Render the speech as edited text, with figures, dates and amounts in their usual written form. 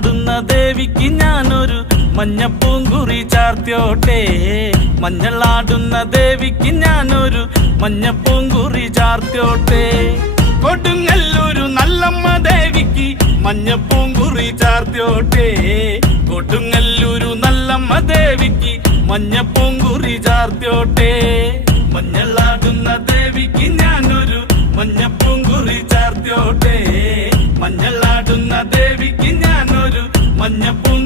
മഞ്ഞളാടുന്ന ദേവിക്ക് ഞാനൊരു മഞ്ഞപ്പൂങ്കുറി ചാർത്തിയോട്ടെ. മഞ്ഞളാടുന്ന ദേവിക്ക് ഞാനൊരു മഞ്ഞപ്പൂങ്കുറി ചാർത്തിയോട്ടെ. കൊടുങ്ങല്ലൂരു നല്ലമ്മ ദേവിക്ക് മഞ്ഞപ്പൂങ്കുറി ചാർത്തിയോട്ടെ. കൊടുങ്ങല്ലൂരു നല്ലമ്മ ദേവിക്ക് മഞ്ഞപ്പൂങ്കുറി ചാർത്തിയോട്ടെ. മഞ്ഞളാടുന്ന ദേവിക്ക് ഞാനൊരു മഞ്ഞപ്പൂങ്കുറി ചാർത്തിയോട്ടെ. മഞ്ഞളാടുന്ന ദേവിക്ക് ഞാനൊരു മഞ്ഞപ്പൂ